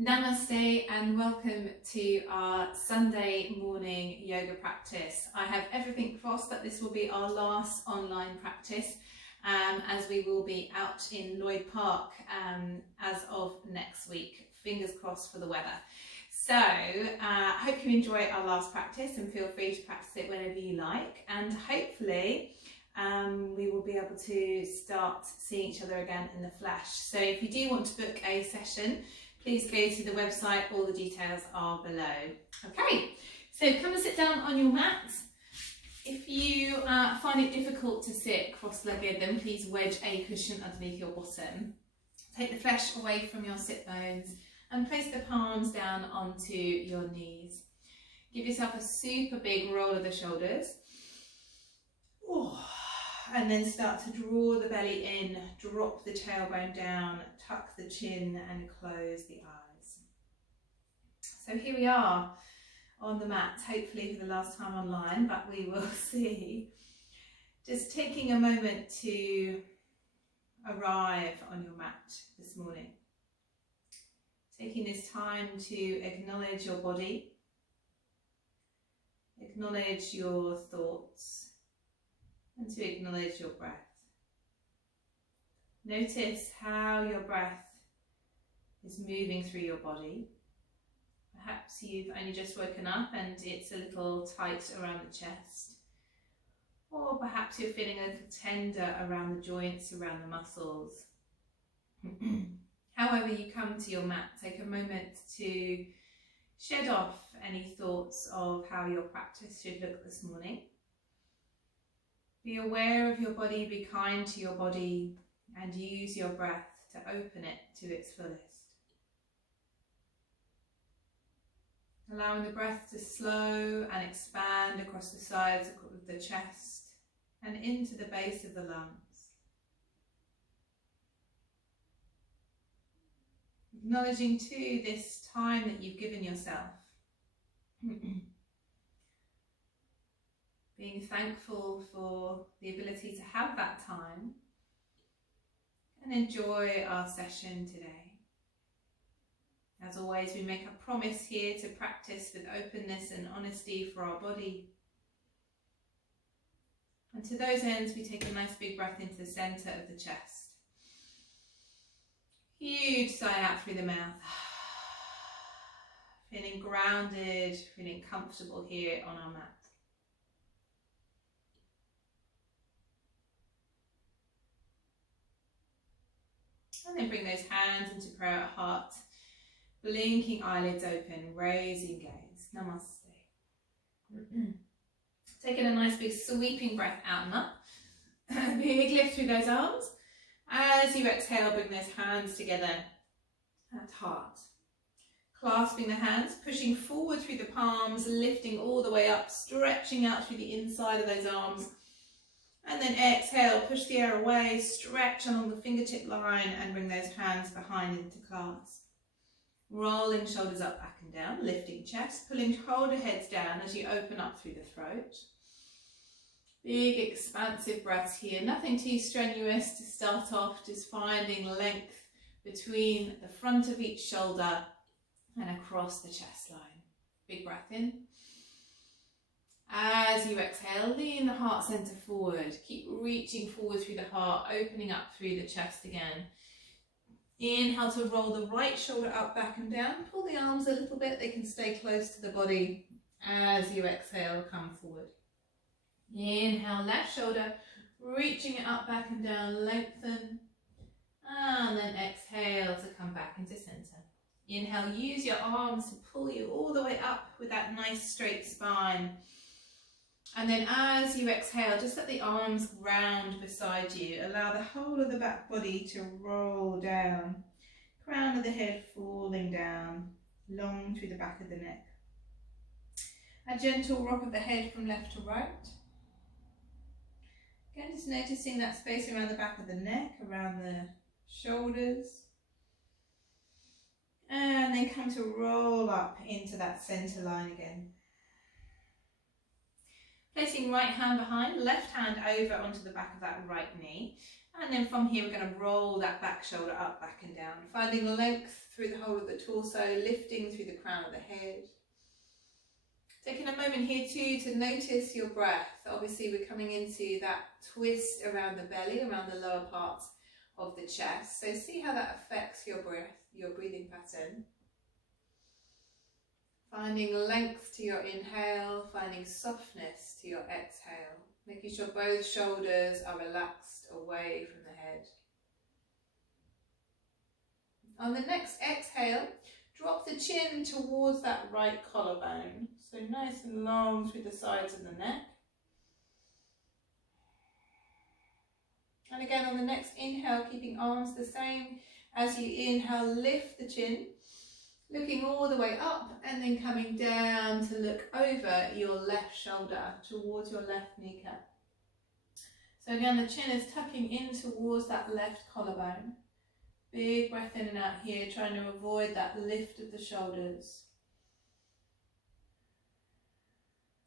Namaste and welcome to our Sunday morning yoga practice. I have everything crossed that this will be our last online practice as we will be out in Lloyd Park as of next week. Fingers crossed for the weather. So I hope you enjoy our last practice and feel free to practice it whenever you like, and hopefully we will be able to start seeing each other again in the flesh. So if you do want to book a session, please go to the website, all the details are below. Okay, so come and sit down on your mat. If you find it difficult to sit cross-legged, then please wedge a cushion underneath your bottom. Take the flesh away from your sit bones and place the palms down onto your knees. Give yourself a super big roll of the shoulders. And then start to draw the belly in, drop the tailbone down, tuck the chin and close the eyes. So here we are on the mat, hopefully for the last time online, but we will see. Just taking a moment to arrive on your mat this morning. Taking this time to acknowledge your body, acknowledge your thoughts, and to acknowledge your breath. Notice how your breath is moving through your body. Perhaps you've only just woken up and it's a little tight around the chest. Or perhaps you're feeling a little tender around the joints, around the muscles. However you come to your mat, take a moment to shed off any thoughts of how your practice should look this morning. Be aware of your body, be kind to your body, and use your breath to open it to its fullest. Allowing the breath to slow and expand across the sides of the chest and into the base of the lungs. Acknowledging too this time that you've given yourself. Being thankful for the ability to have that time and enjoy our session today. As always, we make a promise here to practice with openness and honesty for our body. And to those ends, we take a nice big breath into the centre of the chest. Huge sigh out through the mouth. Feeling grounded, feeling comfortable here on our mat. And then bring those hands into prayer at heart, blinking eyelids open, raising gaze. Namaste. Taking a nice big sweeping breath out and up. Big lift through those arms. As you exhale, bring those hands together at heart. Clasping the hands, pushing forward through the palms, lifting all the way up, stretching out through the inside of those arms. And then exhale, push the air away, stretch along the fingertip line and bring those hands behind into clasp. Rolling shoulders up, back and down, lifting chest, pulling shoulder heads down as you open up through the throat. Big expansive breaths here, nothing too strenuous to start off, just finding length between the front of each shoulder and across the chest line. Big breath in. As you exhale, lean the heart centre forward. Keep reaching forward through the heart, opening up through the chest again. Inhale to roll the right shoulder up, back and down. Pull the arms a little bit, they can stay close to the body. As you exhale, come forward. Inhale, left shoulder, reaching it up, back and down, lengthen. And then exhale to come back into centre. Inhale, use your arms to pull you all the way up with that nice straight spine. And then as you exhale, just let the arms round beside you. Allow the whole of the back body to roll down. Crown of the head falling down, long through the back of the neck. A gentle rock of the head from left to right. Again, just noticing that space around the back of the neck, around the shoulders. And then come to roll up into that centre line again. Placing right hand behind, left hand over onto the back of that right knee. And then from here, we're going to roll that back shoulder up, back and down, finding length through the whole of the torso, lifting through the crown of the head. Taking a moment here too to notice your breath. Obviously we're coming into that twist around the belly, around the lower part of the chest. So see how that affects your breath, your breathing pattern. Finding length to your inhale, finding softness to your exhale. Making sure both shoulders are relaxed away from the head. On the next exhale, drop the chin towards that right collarbone. So nice and long through the sides of the neck. And again on the next inhale, keeping arms the same. As you inhale, lift the chin, looking all the way up and then coming down to look over your left shoulder towards your left kneecap. So again, the chin is tucking in towards that left collarbone. Big breath in and out here, trying to avoid that lift of the shoulders.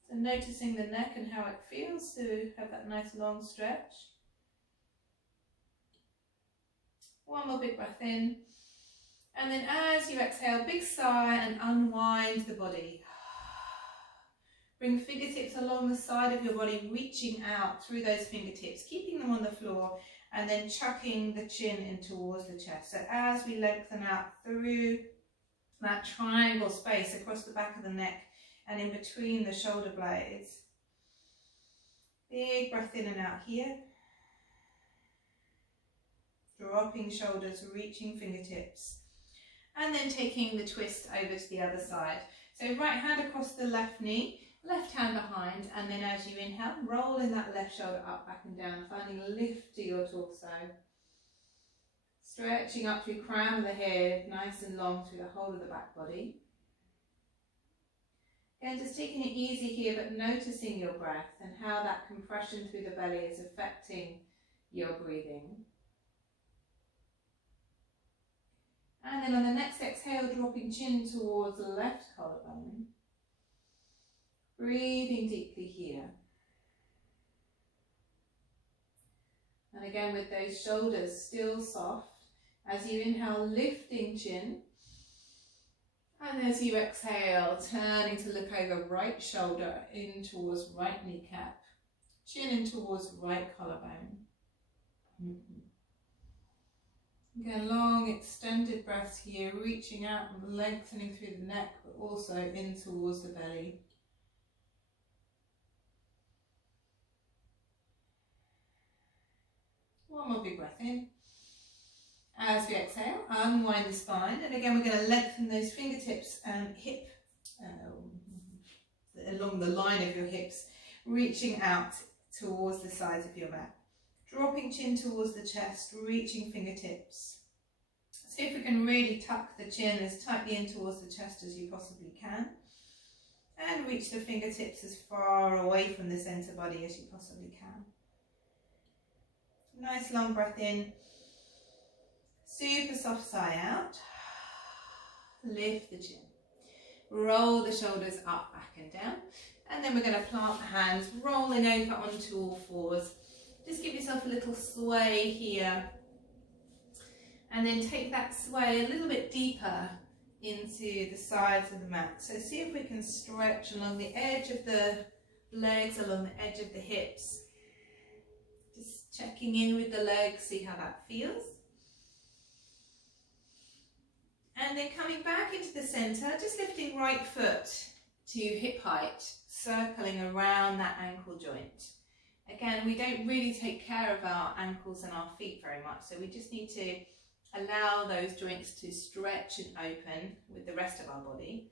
So noticing the neck and how it feels to have that nice long stretch. One more big breath in. And then as you exhale, big sigh and unwind the body. Bring fingertips along the side of your body, reaching out through those fingertips, keeping them on the floor, and then chucking the chin in towards the chest. So as we lengthen out through that triangle space across the back of the neck and in between the shoulder blades. Big breath in and out here. Dropping shoulders, reaching fingertips. And then taking the twist over to the other side. So right hand across the left knee, left hand behind, and then as you inhale, rolling that left shoulder up, back and down, finding a lift to your torso. Stretching up through crown of the head, nice and long through the whole of the back body. Again, just taking it easy here, but noticing your breath and how that compression through the belly is affecting your breathing. And then on the next exhale, dropping chin towards the left collarbone. Breathing deeply here. And again with those shoulders still soft. As you inhale, lifting chin. And as you exhale, turning to look over right shoulder in towards right kneecap. Chin in towards right collarbone. Again, long extended breaths here, reaching out and lengthening through the neck, but also in towards the belly. One more big breath in. As we exhale, unwind the spine, and again we're going to lengthen those fingertips and hip along the line of your hips, reaching out towards the sides of your mat. Dropping chin towards the chest, reaching fingertips. See if we can really tuck the chin as tightly in towards the chest as you possibly can. And reach the fingertips as far away from the centre body as you possibly can. Nice long breath in. Super soft sigh out. Lift the chin. Roll the shoulders up, back and down. And then we're going to plant the hands, rolling over onto all fours. Just give yourself a little sway here. And then take that sway a little bit deeper into the sides of the mat. So see if we can stretch along the edge of the legs, along the edge of the hips. Just checking in with the legs, see how that feels. And then coming back into the centre, just lifting right foot to hip height, circling around that ankle joint. Again, we don't really take care of our ankles and our feet very much, so we just need to allow those joints to stretch and open with the rest of our body.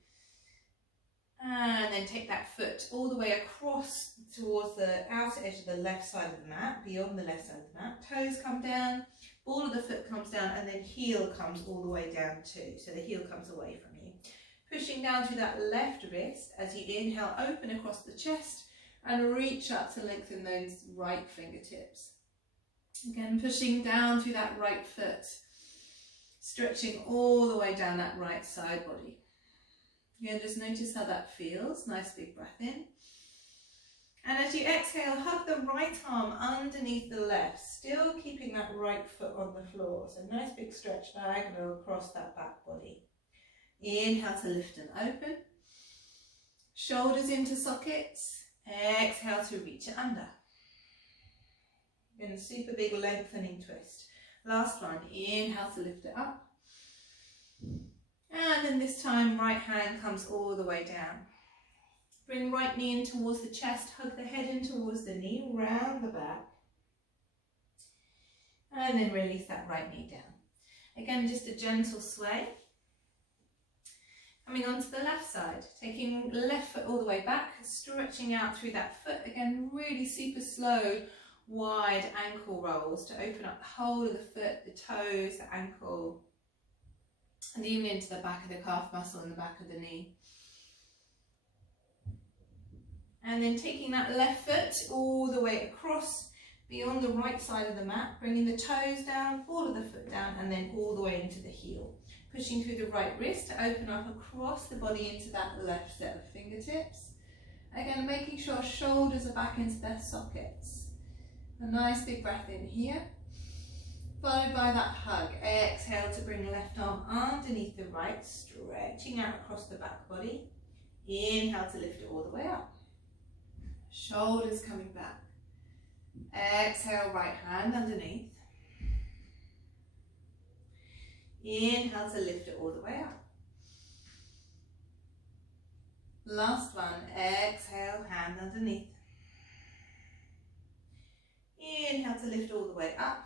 And then take that foot all the way across towards the outer edge of the left side of the mat, beyond the left side of the mat. Toes come down, ball of the foot comes down, and then heel comes all the way down too. So the heel comes away from you. Pushing down through that left wrist as you inhale, open across the chest and reach up to lengthen those right fingertips. Again, pushing down through that right foot, stretching all the way down that right side body. Again, just notice how that feels. Nice big breath in. And as you exhale, hug the right arm underneath the left, still keeping that right foot on the floor. So nice big stretch diagonal across that back body. Inhale to lift and open. Shoulders into sockets. Exhale to reach it under. Again, super big lengthening twist. Last one, inhale to lift it up. And then this time, right hand comes all the way down. Bring right knee in towards the chest, hug the head in towards the knee, round the back. And then release that right knee down. Again, just a gentle sway. Coming onto the left side, taking left foot all the way back, stretching out through that foot. Again, really super slow, wide ankle rolls to open up the whole of the foot, the toes, the ankle, and even into the back of the calf muscle and the back of the knee. And then taking that left foot all the way across beyond the right side of the mat, bringing the toes down, ball of the foot down, and then all the way into the heel. Pushing through the right wrist to open up across the body into that left set of fingertips. Again, making sure shoulders are back into their sockets. A nice big breath in here, followed by that hug. Exhale to bring left arm underneath the right, stretching out across the back body. Inhale to lift it all the way up. Shoulders coming back. Exhale, right hand underneath. Inhale to lift it all the way up. Last one, exhale, hand underneath. Inhale to lift all the way up.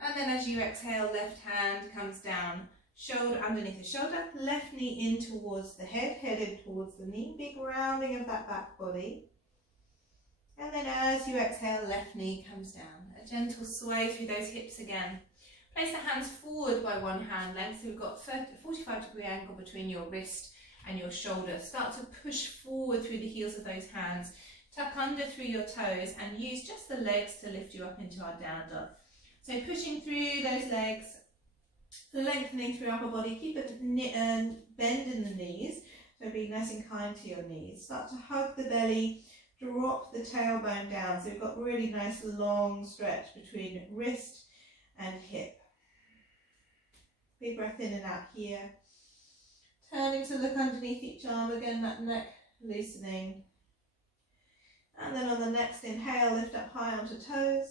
And then as you exhale, left hand comes down, shoulder underneath the shoulder, left knee in towards the head, head in towards the knee, big rounding of that back body. And then as you exhale, left knee comes down. A gentle sway through those hips again. Place the hands forward by one hand length, so we've got 45-degree angle between your wrist and your shoulder. Start to push forward through the heels of those hands. Tuck under through your toes and use just the legs to lift you up into our down dog. So pushing through those legs, lengthening through upper body, keep a bend in the knees, so be nice and kind to your knees. Start to hug the belly, drop the tailbone down, so we've got really nice long stretch between wrist and hip. Big breath in and out here. Turning to look underneath each arm, again that neck loosening. And then on the next inhale, lift up high onto toes.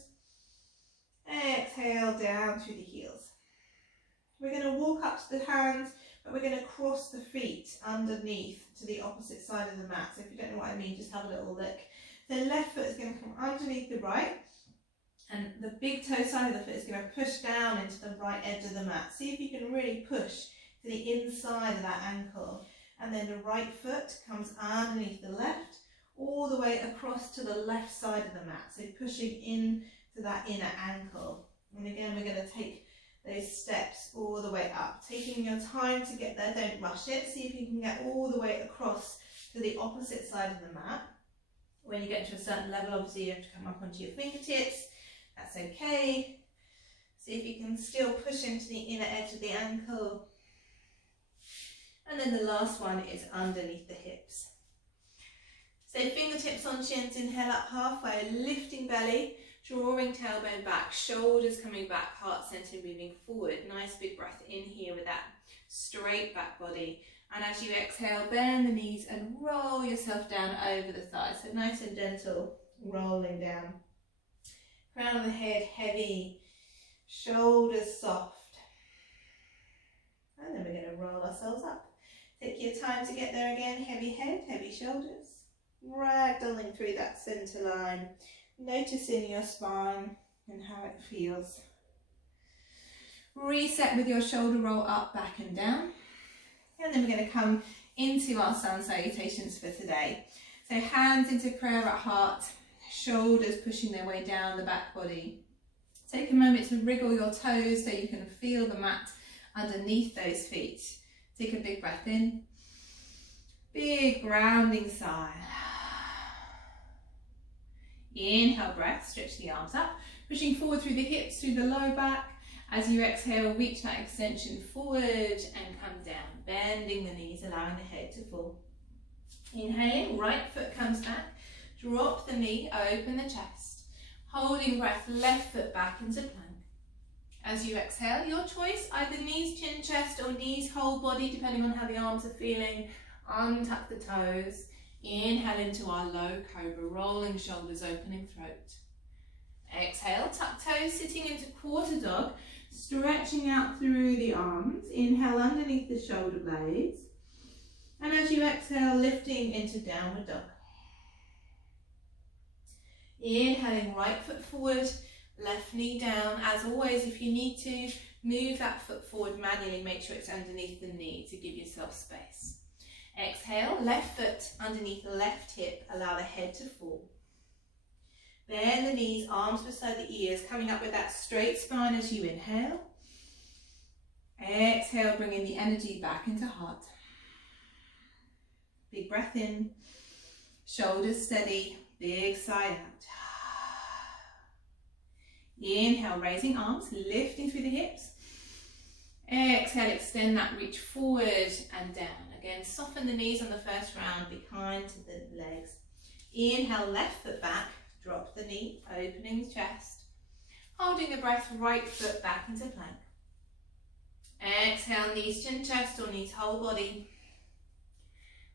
Exhale down through the heels. We're going to walk up to the hands, but we're going to cross the feet underneath to the opposite side of the mat. So if you don't know what I mean, just have a little look. The left foot is going to come underneath the right, and the big toe side of the foot is going to push down into the right edge of the mat. See if you can really push to the inside of that ankle. And then the right foot comes underneath the left, all the way across to the left side of the mat. So pushing in to that inner ankle. And again, we're going to take those steps all the way up. Taking your time to get there, don't rush it. See if you can get all the way across to the opposite side of the mat. When you get to a certain level, obviously you have to come up onto your fingertips. That's okay. See if you can still push into the inner edge of the ankle. And then the last one is underneath the hips. So fingertips on shins, inhale up halfway, lifting belly, drawing tailbone back, shoulders coming back, heart center moving forward. Nice big breath in here with that straight back body. And as you exhale, bend the knees and roll yourself down over the thighs. So nice and gentle, rolling down. Crown of the head heavy, shoulders soft. And then we're going to roll ourselves up. Take your time to get there again. Heavy head, heavy shoulders. Ragdolling through that center line. Noticing your spine and how it feels. Reset with your shoulder roll up, back and down. And then we're going to come into our sun salutations for today. So hands into prayer at heart, shoulders pushing their way down the back body. Take a moment to wriggle your toes so you can feel the mat underneath those feet. Take a big breath in. Big grounding sigh. Inhale breath, stretch the arms up, pushing forward through the hips, through the low back. As you exhale, reach that extension forward and come down, bending the knees, allowing the head to fall. Inhaling, right foot comes back, Drop the knee, open the chest. Holding breath, left foot back into plank. As you exhale, your choice, either knees, chin, chest, or knees, whole body, depending on how the arms are feeling. Untuck the toes. Inhale into our low cobra, rolling shoulders, opening throat. Exhale, tuck toes, sitting into quarter dog, stretching out through the arms. Inhale underneath the shoulder blades. And as you exhale, lifting into downward dog. Inhaling, right foot forward, left knee down. As always, if you need to, move that foot forward manually. Make sure it's underneath the knee to give yourself space. Exhale, left foot underneath the left hip. Allow the head to fall. Bend the knees, arms beside the ears, coming up with that straight spine as you inhale. Exhale, bringing the energy back into heart. Big breath in, shoulders steady, big sigh out. Inhale, raising arms, lifting through the hips. Exhale, extend that reach forward and down. Again, soften the knees on the first round, be kind to the legs. Inhale, left foot back, drop the knee, opening the chest. Holding the breath, right foot back into plank. Exhale, knees, chin, chest, or knees, whole body.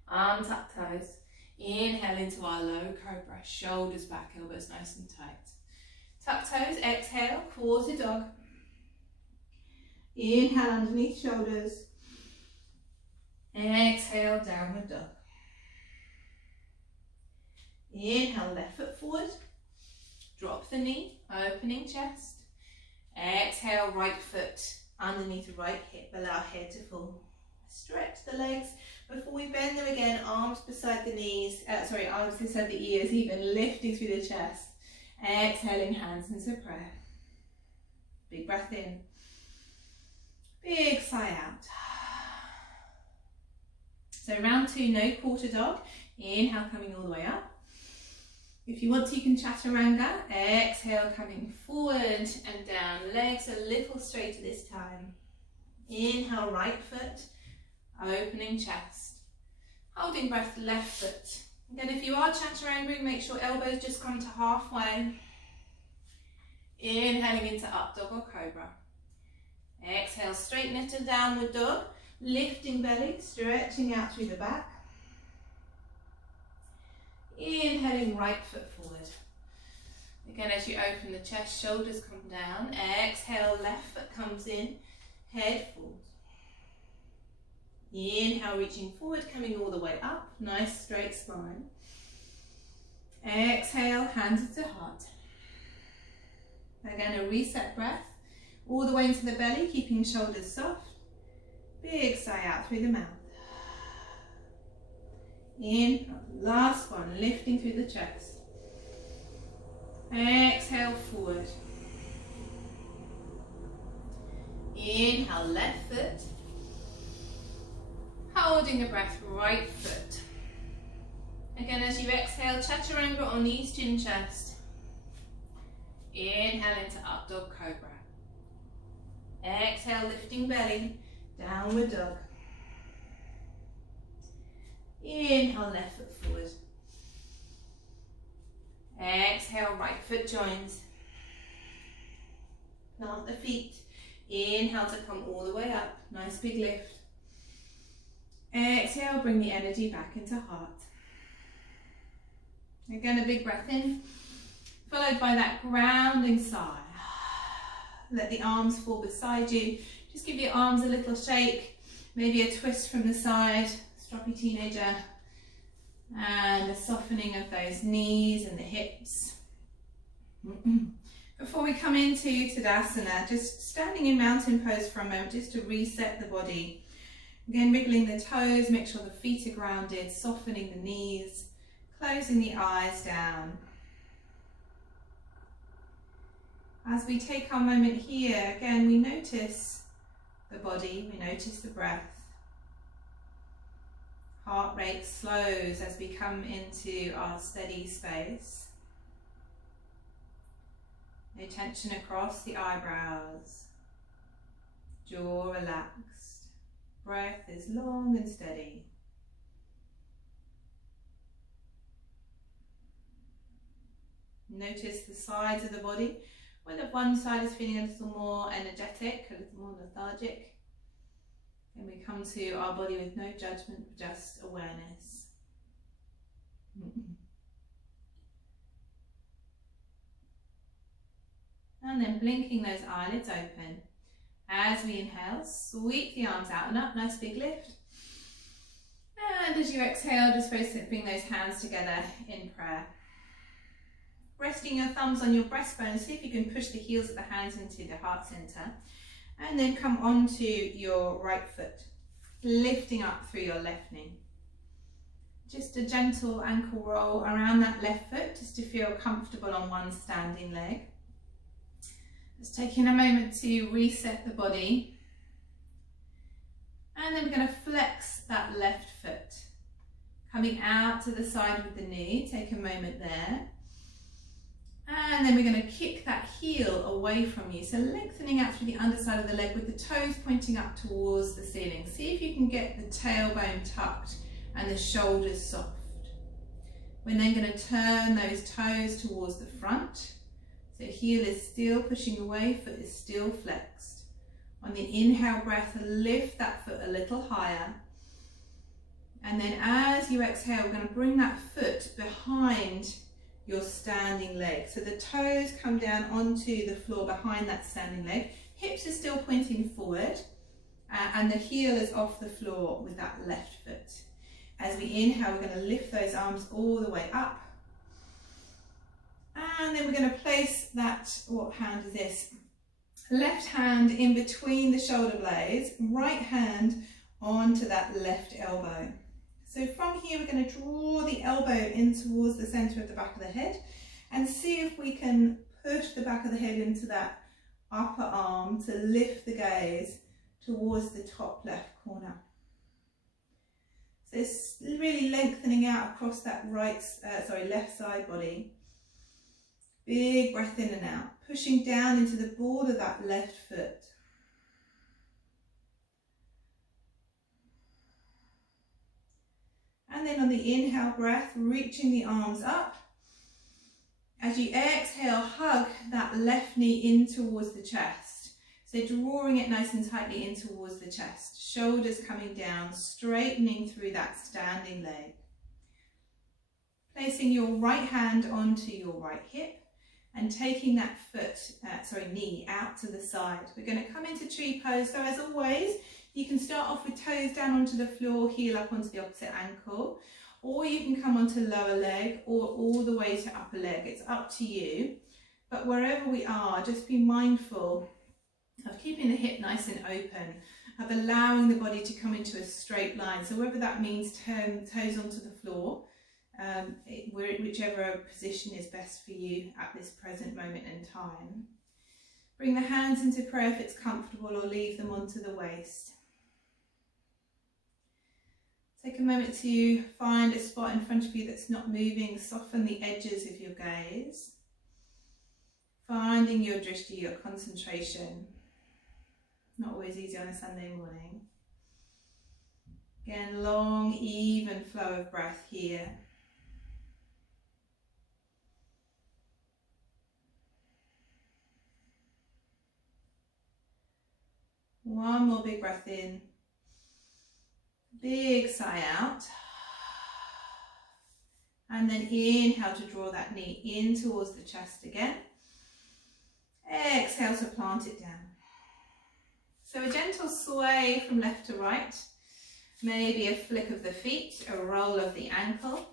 Arms tuck toes. Inhale into our low cobra, shoulders back, elbows nice and tight. Tuck toes, exhale, quarter dog. Inhale underneath shoulders. Exhale, downward dog. Inhale, left foot forward. Drop the knee, opening chest. Exhale, right foot underneath the right hip. Allow head to fall. Stretch the legs. Before we bend them again, arms beside the knees, arms beside the ears, even lifting through the chest. Exhaling, hands into prayer. Big breath in. Big sigh out. So round two, no quarter dog. Inhale, coming all the way up. If you want to, you can chaturanga. Exhale, coming forward and down. Legs a little straighter this time. Inhale, right foot. Opening chest. Holding breath, left foot. Again, if you are chaturanga, make sure elbows just come to halfway. Inhaling into up dog or cobra. Exhale, straighten it to downward dog. Lifting belly, stretching out through the back. Inhaling, right foot forward. Again, as you open the chest, shoulders come down. Exhale, left foot comes in, head falls. Inhale, reaching forward, coming all the way up. Nice straight spine. Exhale, hands to heart. Again, a reset breath. All the way into the belly, keeping shoulders soft. Big sigh out through the mouth. Inhale, last one, lifting through the chest. Exhale, forward. Inhale, left foot. Holding the breath, right foot. Again, as you exhale, chaturanga on knees, chin, chest. Inhale into up dog, cobra. Exhale, lifting belly, downward dog. Inhale, left foot forward. Exhale, right foot joins. Plant the feet. Inhale to come all the way up. Nice big lift. Exhale, bring the energy back into heart. Again, a big breath in, followed by that grounding sigh. Let the arms fall beside you. Just give your arms a little shake, maybe a twist from the side, stroppy teenager, and a softening of those knees and the hips. Before we come into Tadasana, just standing in mountain pose for a moment, just to reset the body. Again, wriggling the toes, make sure the feet are grounded, softening the knees, closing the eyes down. As we take our moment here, again, we notice the body, we notice the breath. Heart rate slows as we come into our steady space. No tension across the eyebrows, jaw relaxed. Breath is long and steady. Notice the sides of the body, whether one side is feeling a little more energetic, a little more lethargic. And we come to our body with no judgment, just awareness. And then blinking those eyelids open. As we inhale, sweep the arms out and up, nice big lift. And as you exhale, just bring those hands together in prayer. Resting your thumbs on your breastbone, see if you can push the heels of the hands into the heart center. And then come onto your right foot, lifting up through your left knee. Just a gentle ankle roll around that left foot, just to feel comfortable on one standing leg. Just taking a moment to reset the body. And then we're going to flex that left foot. Coming out to the side with the knee, take a moment there. And then we're going to kick that heel away from you. So lengthening out through the underside of the leg with the toes pointing up towards the ceiling. See if you can get the tailbone tucked and the shoulders soft. We're then going to turn those toes towards the front. So heel is still pushing away, foot is still flexed. On the inhale breath, lift that foot a little higher. And then as you exhale, we're going to bring that foot behind your standing leg. So the toes come down onto the floor behind that standing leg. Hips are still pointing forward and the heel is off the floor with that left foot. As we inhale, we're going to lift those arms all the way up. And then we're going to place that, what hand is this? Left hand in between the shoulder blades, right hand onto that left elbow. So from here, we're going to draw the elbow in towards the center of the back of the head and see if we can push the back of the head into that upper arm to lift the gaze towards the top left corner. So it's really lengthening out across that left side body. Big breath in and out, pushing down into the board of that left foot. And then on the inhale breath, reaching the arms up. As you exhale, hug that left knee in towards the chest. So drawing it nice and tightly in towards the chest. Shoulders coming down, straightening through that standing leg. Placing your right hand onto your right hip and taking that knee out to the side. We're going to come into tree pose. So as always, you can start off with toes down onto the floor, heel up onto the opposite ankle, or you can come onto lower leg or all the way to upper leg. It's up to you. But wherever we are, just be mindful of keeping the hip nice and open, of allowing the body to come into a straight line. So whether that means turn toes onto the floor, whichever position is best for you at this present moment in time. Bring the hands into prayer if it's comfortable, or leave them onto the waist. Take a moment to find a spot in front of you that's not moving. Soften the edges of your gaze. Finding your drishti, your concentration. Not always easy on a Sunday morning. Again, long, even flow of breath here. One more big breath in. Big sigh out. And then inhale to draw that knee in towards the chest again. Exhale to plant it down. So a gentle sway from left to right. Maybe a flick of the feet, a roll of the ankle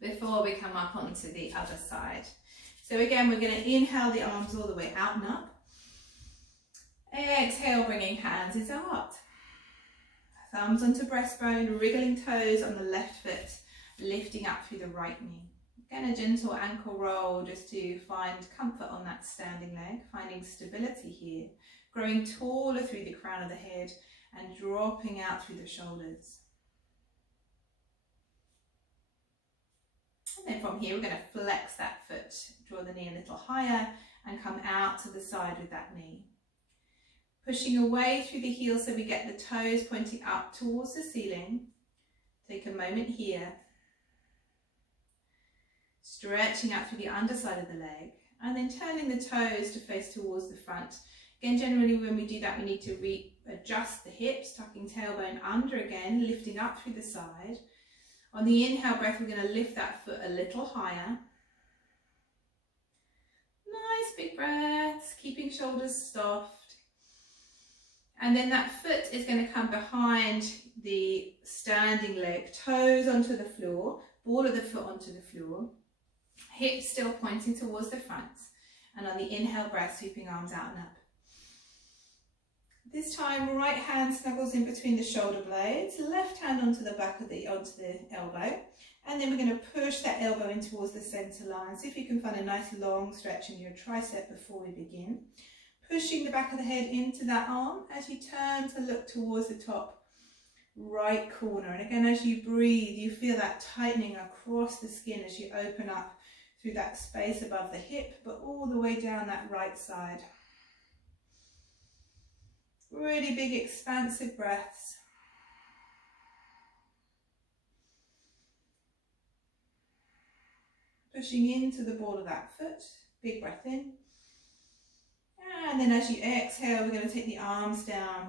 before we come up onto the other side. So again, we're going to inhale the arms all the way out and up. Exhale, bringing hands is out. Thumbs onto breastbone, wriggling toes on the left foot, lifting up through the right knee. Again, a gentle ankle roll just to find comfort on that standing leg, finding stability here, growing taller through the crown of the head and dropping out through the shoulders. And then from here, we're going to flex that foot, draw the knee a little higher and come out to the side with that knee. Pushing away through the heel so we get the toes pointing up towards the ceiling. Take a moment here. Stretching out through the underside of the leg, and then turning the toes to face towards the front. Again, generally when we do that, we need to readjust the hips, tucking tailbone under again, lifting up through the side. On the inhale breath, we're going to lift that foot a little higher. Nice big breaths, keeping shoulders soft. And then that foot is going to come behind the standing leg, toes onto the floor, ball of the foot onto the floor, hips still pointing towards the front. And on the inhale breath, sweeping arms out and up. This time, right hand snuggles in between the shoulder blades, left hand onto the back of onto the elbow, and then we're going to push that elbow in towards the center line. See if you can find a nice long stretch in your tricep before we begin. Pushing the back of the head into that arm as you turn to look towards the top right corner. And again, as you breathe, you feel that tightening across the skin as you open up through that space above the hip, but all the way down that right side. Really big expansive breaths. Pushing into the ball of that foot, big breath in. And then as you exhale, we're going to take the arms down.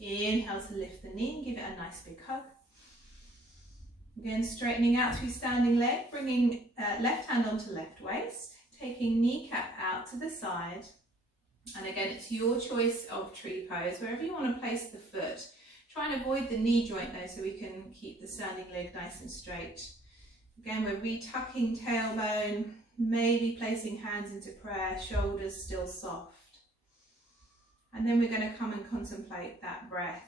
Inhale to lift the knee, give it a nice big hug. Again, straightening out through standing leg, bringing left hand onto left waist, taking kneecap out to the side. And again, it's your choice of tree pose, wherever you want to place the foot. Try and avoid the knee joint though, so we can keep the standing leg nice and straight. Again, we're retucking tailbone, maybe placing hands into prayer, shoulders still soft. And then we're going to come and contemplate that breath.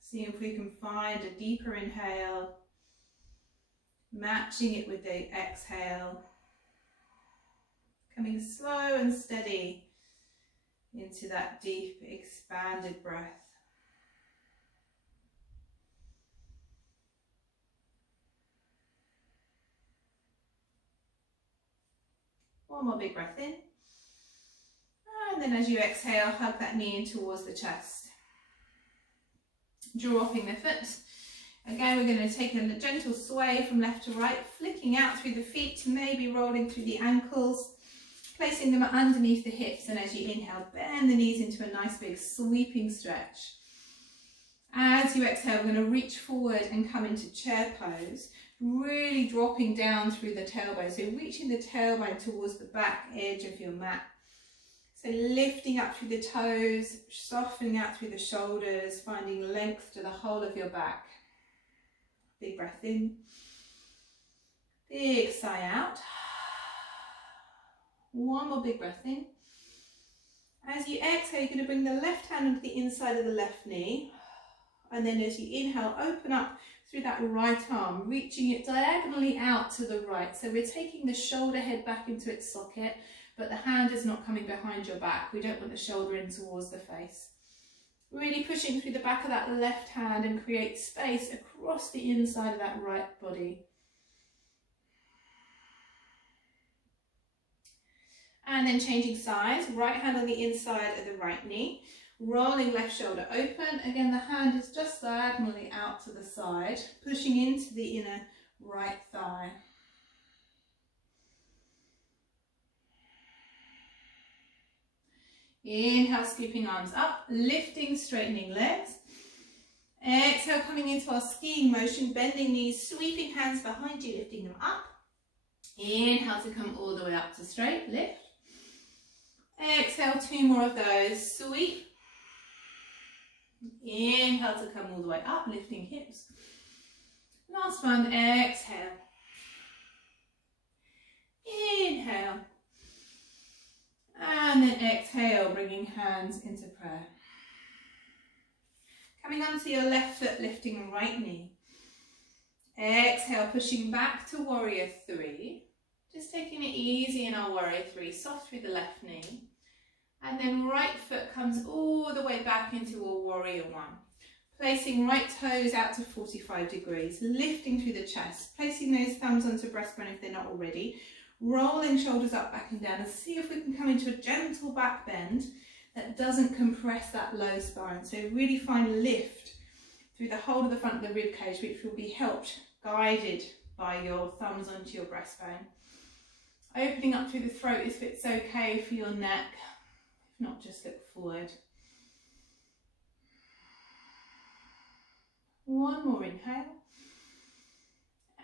See if we can find a deeper inhale, matching it with the exhale. Coming slow and steady into that deep, expanded breath. One more big breath in. And then as you exhale, hug that knee in towards the chest. Dropping the foot. Again, we're going to take a gentle sway from left to right, flicking out through the feet, maybe rolling through the ankles, placing them underneath the hips, and as you inhale, bend the knees into a nice big sweeping stretch. As you exhale, we're going to reach forward and come into chair pose, really dropping down through the tailbone. So reaching the tailbone towards the back edge of your mat. So lifting up through the toes, softening out through the shoulders, finding length to the whole of your back. Big breath in. Big sigh out. One more big breath in. As you exhale, you're going to bring the left hand onto the inside of the left knee. And then as you inhale, open up through that right arm, reaching it diagonally out to the right. So we're taking the shoulder head back into its socket, but the hand is not coming behind your back. We don't want the shoulder in towards the face. Really pushing through the back of that left hand and create space across the inside of that right body. And then changing sides, right hand on the inside of the right knee, rolling left shoulder open. Again, the hand is just diagonally out to the side, pushing into the inner right thigh. Inhale, scooping arms up, lifting, straightening legs. Exhale, coming into our skiing motion, bending knees, sweeping hands behind you, lifting them up. Inhale to come all the way up to straight, lift. Exhale, two more of those, sweep. Inhale to come all the way up, lifting hips. Last one, exhale. Inhale. And then exhale, bringing hands into prayer. Coming onto your left foot, lifting right knee. Exhale, pushing back to warrior three. Just taking it easy in our warrior three, soft through the left knee. And then right foot comes all the way back into a warrior one. Placing right toes out to 45 degrees, lifting through the chest, placing those thumbs onto breastbone if they're not already. Rolling shoulders up, back and down, and see if we can come into a gentle back bend that doesn't compress that low spine. So really find lift through the whole of the front of the rib cage, which will be helped, guided by your thumbs onto your breastbone. Opening up through the throat if it's okay for your neck. If not, just look forward. One more inhale.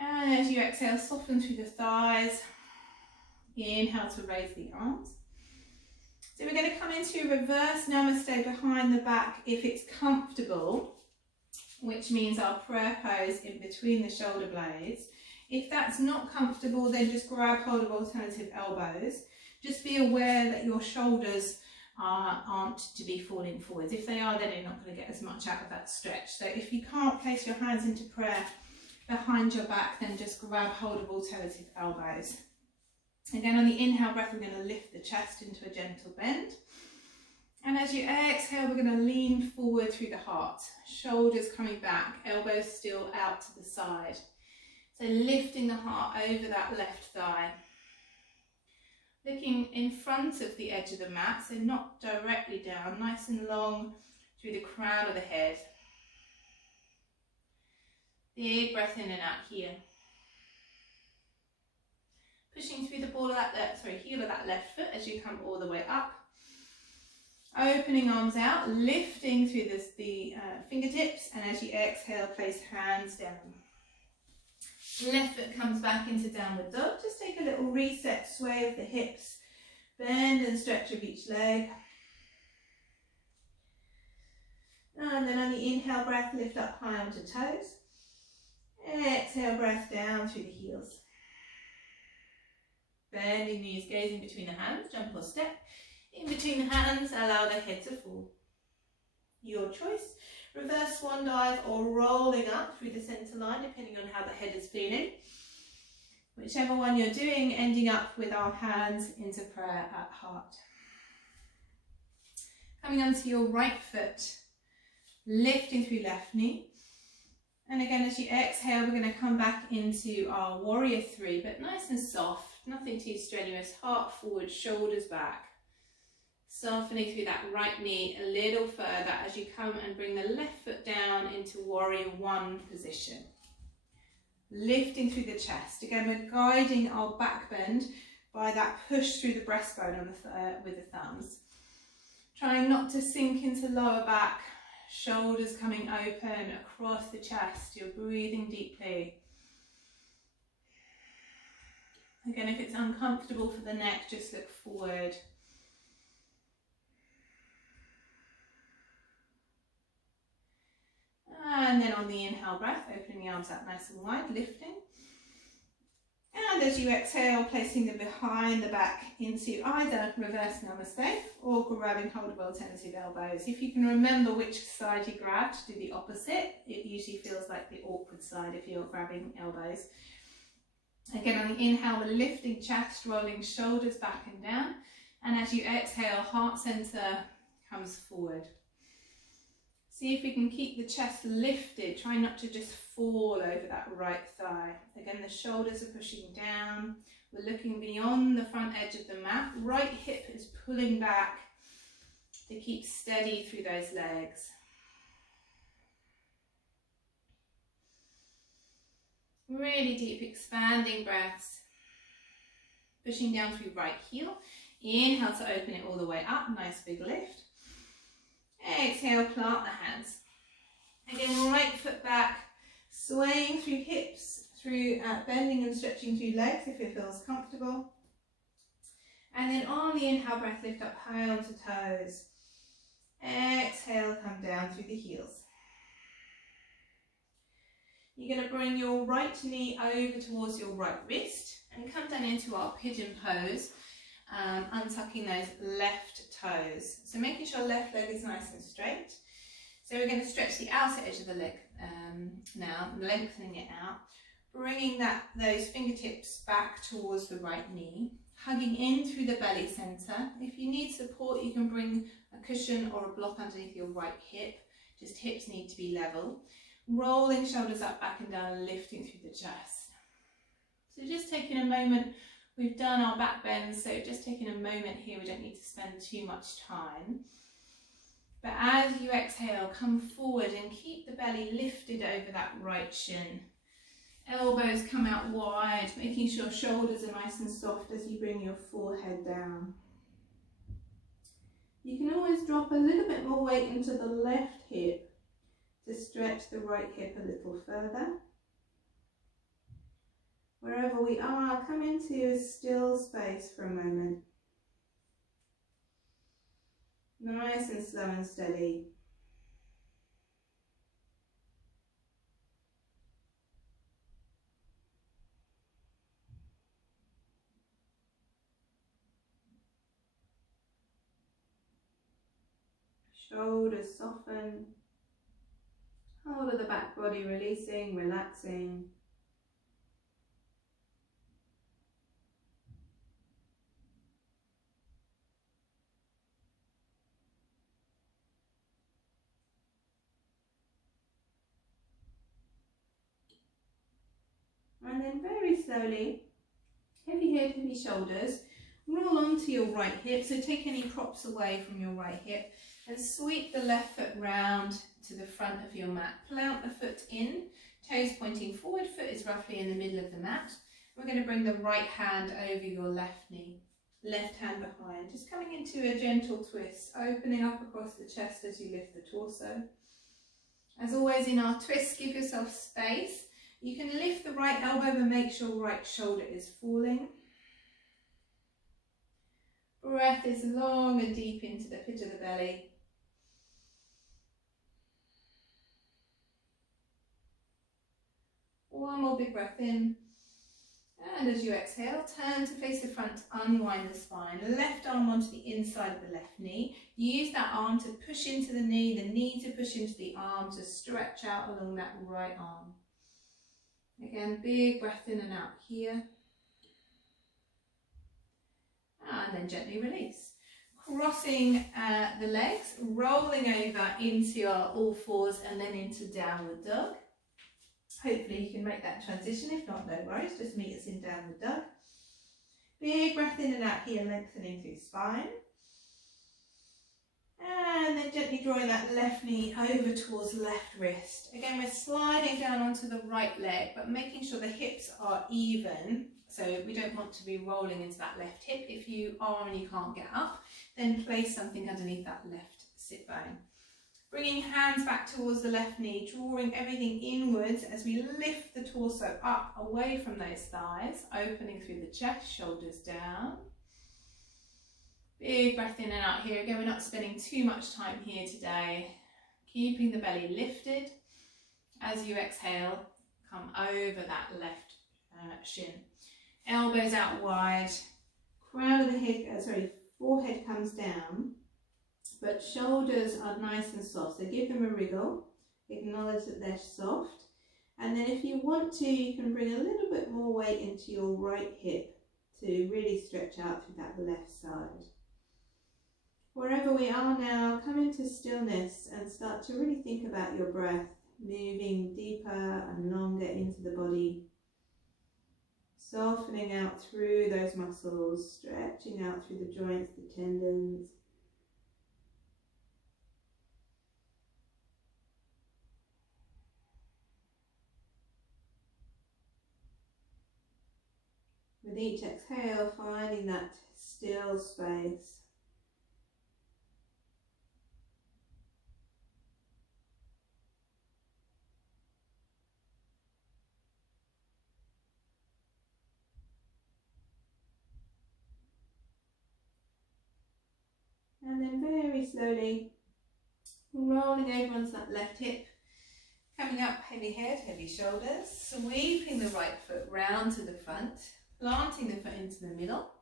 And as you exhale, soften through the thighs. Inhale to raise the arms. So we're going to come into reverse namaste behind the back if it's comfortable, which means our prayer pose in between the shoulder blades. If that's not comfortable, then just grab hold of alternative elbows. Just be aware that your shoulders aren't to be falling forwards. If they are, then you're not going to get as much out of that stretch. So if you can't place your hands into prayer behind your back, then just grab hold of alternative elbows. Again, on the inhale breath, we're going to lift the chest into a gentle bend. And as you exhale, we're going to lean forward through the heart. Shoulders coming back, elbows still out to the side. So lifting the heart over that left thigh. Looking in front of the edge of the mat, so not directly down, nice and long through the crown of the head. Big breath in and out here. Pushing through the ball of that heel of that left foot as you come all the way up. Opening arms out, lifting through the fingertips, and as you exhale, place hands down. Left foot comes back into downward dog. Just take a little reset, sway of the hips, bend and stretch of each leg. And then on the inhale breath, lift up high onto toes. Exhale, breath down through the heels. Bending knees, gazing between the hands, jump or step. In between the hands, allow the head to fall. Your choice. Reverse swan dive or rolling up through the centre line, depending on how the head is feeling. Whichever one you're doing, ending up with our hands into prayer at heart. Coming onto your right foot, lifting through left knee. And again, as you exhale, we're going to come back into our warrior three, but nice and soft, nothing too strenuous. Heart forward, shoulders back. Softening through that right knee a little further as you come and bring the left foot down into warrior one position. Lifting through the chest. Again, we're guiding our back bend by that push through the breastbone on with the thumbs. Trying not to sink into lower back, shoulders coming open across the chest. You're breathing deeply. Again, if it's uncomfortable for the neck, just look forward. And then on the inhale breath, opening the arms out nice and wide, lifting. And as you exhale, placing them behind the back into either reverse namaste or grabbing hold of alternative elbows. If you can remember which side you grabbed, do the opposite. It usually feels like the awkward side if you're grabbing elbows. Again, on the inhale, we're lifting chest, rolling shoulders back and down. And as you exhale, heart center comes forward. See if we can keep the chest lifted. Try not to just fall over that right thigh. Again, the shoulders are pushing down. We're looking beyond the front edge of the mat. Right hip is pulling back to keep steady through those legs. Really deep, expanding breaths. Pushing down through right heel. Inhale to open it all the way up. Nice big lift. Exhale, plant the hands. Again, right foot back, swaying through hips, through bending and stretching through legs if it feels comfortable. And then on the inhale breath, lift up high onto toes. Exhale, come down through the heels. You're going to bring your right knee over towards your right wrist and come down into our pigeon pose, untucking those left toes. So making sure left leg is nice and straight. So we're going to stretch the outer edge of the leg now, lengthening it out, bringing those fingertips back towards the right knee, hugging in through the belly center. If you need support, you can bring a cushion or a block underneath your right hip. Just hips need to be level. Rolling shoulders up, back and down, lifting through the chest. So just taking a moment, we've done our back bends, so just taking a moment here, we don't need to spend too much time. But as you exhale, come forward and keep the belly lifted over that right shin. Elbows come out wide, making sure shoulders are nice and soft as you bring your forehead down. You can always drop a little bit more weight into the left hip to stretch the right hip a little further. Wherever we are, come into a still space for a moment. Nice and slow and steady. Shoulders soften. Whole of the back body releasing, relaxing. And then very slowly, heavy head, heavy shoulders, roll onto your right hip, so take any props away from your right hip and sweep the left foot round to the front of your mat. Plant the foot in, toes pointing forward, foot is roughly in the middle of the mat. We're going to bring the right hand over your left knee, left hand behind, just coming into a gentle twist, opening up across the chest as you lift the torso. As always in our twist, give yourself space. You can lift the right elbow but make sure right shoulder is falling. Breath is long and deep into the pit of the belly. One more big breath in. And as you exhale, turn to face the front, unwind the spine. Left arm onto the inside of the left knee. Use that arm to push into the knee to push into the arm to stretch out along that right arm. Again, big breath in and out here. And then gently release. Crossing the legs, rolling over into our all fours and then into downward dog. Hopefully you can make that transition. If not, no worries, just meet us in downward dog. Big breath in and out here, lengthening through spine. And then gently drawing that left knee over towards left wrist. Again, we're sliding down onto the right leg, but making sure the hips are even. So we don't want to be rolling into that left hip. If you are and you can't get up, then place something underneath that left sit bone. Bringing hands back towards the left knee, drawing everything inwards as we lift the torso up away from those thighs, opening through the chest, shoulders down. Big breath in and out here. Again, we're not spending too much time here today. Keeping the belly lifted. As you exhale, come over that left shin. Elbows out wide. Crown of the head, forehead comes down. But shoulders are nice and soft, so give them a wriggle, acknowledge that they're soft, and then if you want to, you can bring a little bit more weight into your right hip to really stretch out through that left side. Wherever we are now, come into stillness and start to really think about your breath, moving deeper and longer into the body, softening out through those muscles, stretching out through the joints, the tendons. With each exhale, finding that still space. And then very slowly rolling over onto that left hip, coming up, heavy head, heavy shoulders, sweeping the right foot round to the front, planting the foot into the middle,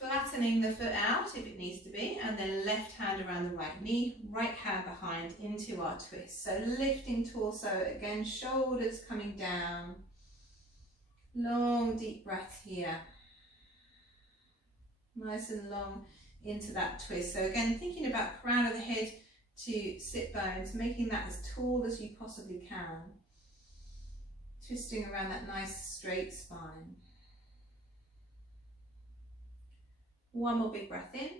flattening the foot out if it needs to be, and then left hand around the right knee, right hand behind into our twist. So lifting torso, again, shoulders coming down. Long, deep breath here. Nice and long into that twist. So again, thinking about crown of the head to sit bones, making that as tall as you possibly can. Twisting around that nice straight spine. One more big breath in.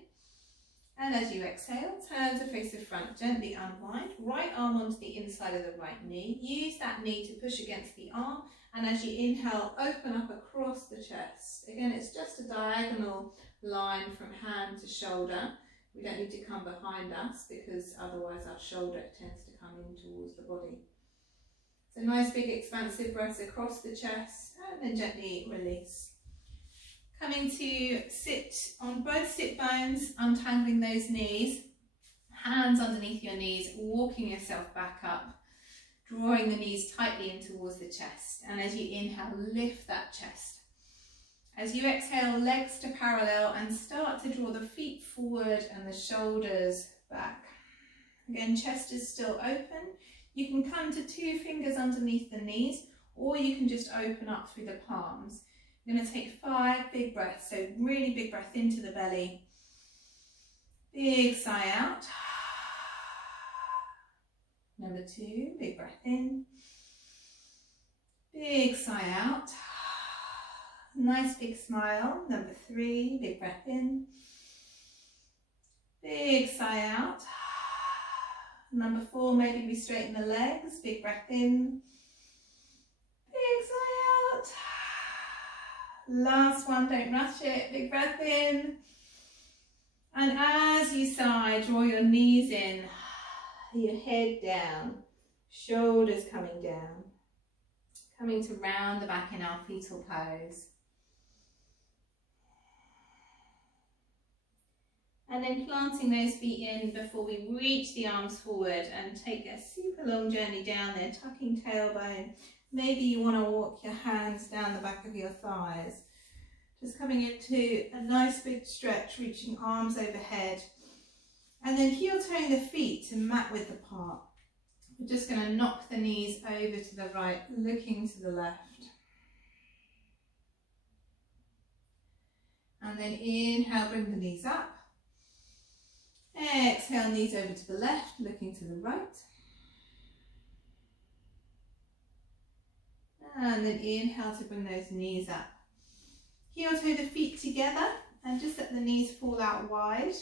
And as you exhale, turn to face the front, gently unwind. Right arm onto the inside of the right knee. Use that knee to push against the arm. And as you inhale, open up across the chest. Again, it's just a diagonal line from hand to shoulder. We don't need to come behind us because otherwise our shoulder tends to come in towards the body. So nice big expansive breaths across the chest and then gently release. Coming to sit on both sit bones, untangling those knees, hands underneath your knees, walking yourself back up, drawing the knees tightly in towards the chest. And as you inhale, lift that chest. As you exhale, legs to parallel and start to draw the feet forward and the shoulders back. Again, chest is still open. You can come to 2 fingers underneath the knees, or you can just open up through the palms. You're going to take 5 big breaths, so really big breath into the belly. Big sigh out. Number 2, big breath in. Big sigh out. Nice big smile. Number 3, big breath in. Big sigh out. Number 4, maybe we straighten the legs. Big breath in. Big sigh out. Last one, don't rush it. Big breath in. And as you sigh, draw your knees in, your head down, shoulders coming down. Coming to round the back in our fetal pose. And then planting those feet in before we reach the arms forward and take a super long journey down there, tucking tailbone. Maybe you want to walk your hands down the back of your thighs. Just coming into a nice big stretch, reaching arms overhead. And then heel toeing the feet to mat width apart. We're just going to knock the knees over to the right, looking to the left. And then inhale, bring the knees up. Exhale, knees over to the left, looking to the right. And then inhale to bring those knees up. Heel toe the feet together and just let the knees fall out wide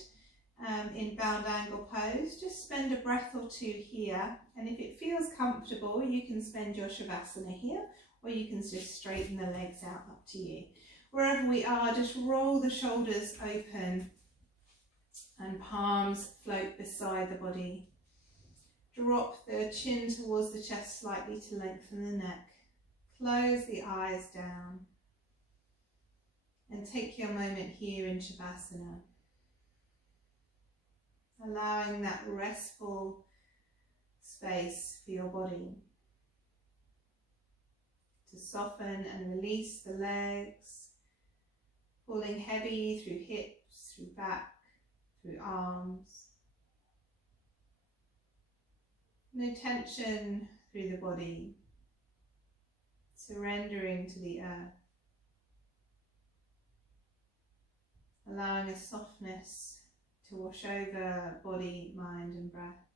in bound angle pose. Just spend a breath or 2 here. And if it feels comfortable, you can spend your Shavasana here, or you can just straighten the legs out, up to you. Wherever we are, just roll the shoulders open and palms float beside the body. Drop the chin towards the chest slightly to lengthen the neck. Close the eyes down. And take your moment here in Shavasana. Allowing that restful space for your body to soften and release the legs, pulling heavy through hips, through back, through arms. No tension through the body, surrendering to the earth. Allowing a softness to wash over body, mind and breath.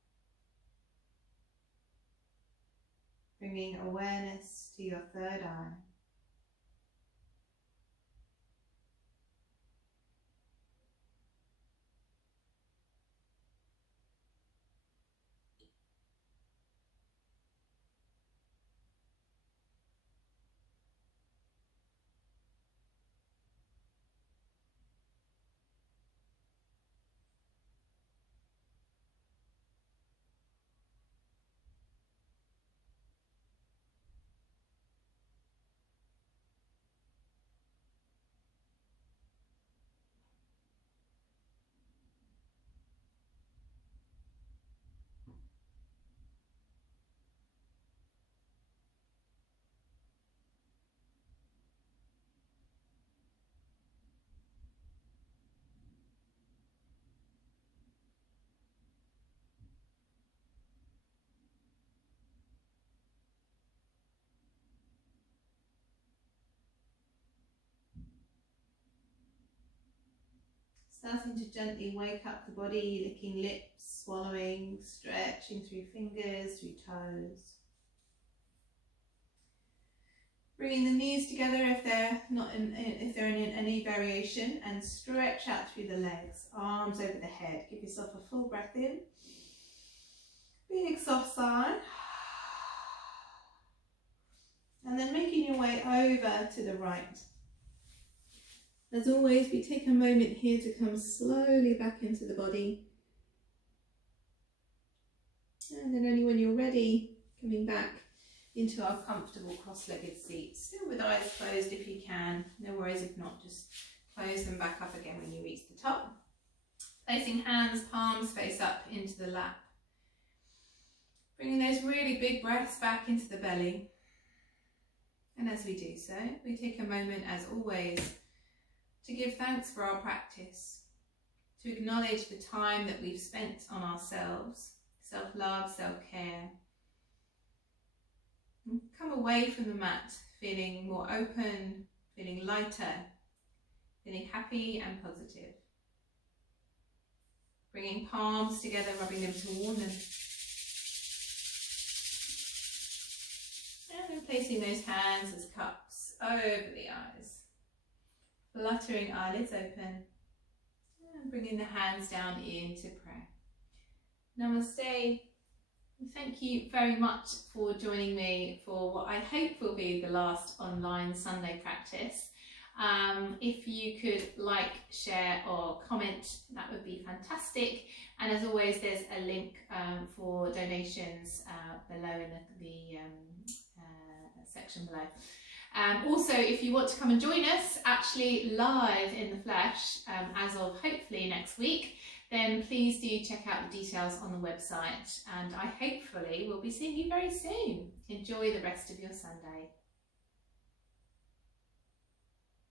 Bringing awareness to your third eye. Starting to gently wake up the body, licking lips, swallowing, stretching through fingers, through toes. Bringing the knees together if they're in any variation, and stretch out through the legs, arms over the head. Give yourself a full breath in. Big soft sigh. And then making your way over to the right. As always, we take a moment here to come slowly back into the body. And then only when you're ready, coming back into our comfortable cross-legged seat, still with eyes closed if you can. No worries if not, just close them back up again when you reach the top. Placing hands, palms face up into the lap. Bringing those really big breaths back into the belly. And as we do so, we take a moment, as always, to give thanks for our practice, to acknowledge the time that we've spent on ourselves, self-love, self-care. Come away from the mat feeling more open, feeling lighter, feeling happy and positive. Bringing palms together, rubbing them to warm them. And then placing those hands as cups over the eyes. Fluttering eyelids open. And bringing the hands down into prayer. Namaste. Thank you very much for joining me for what I hope will be the last online Sunday practice. If you could like, share or comment, that would be fantastic. And as always, there's a link for donations below in the section below. Also, if you want to come and join us actually live in the flesh as of hopefully next week, then please do check out the details on the website, and I hopefully will be seeing you very soon. Enjoy the rest of your Sunday.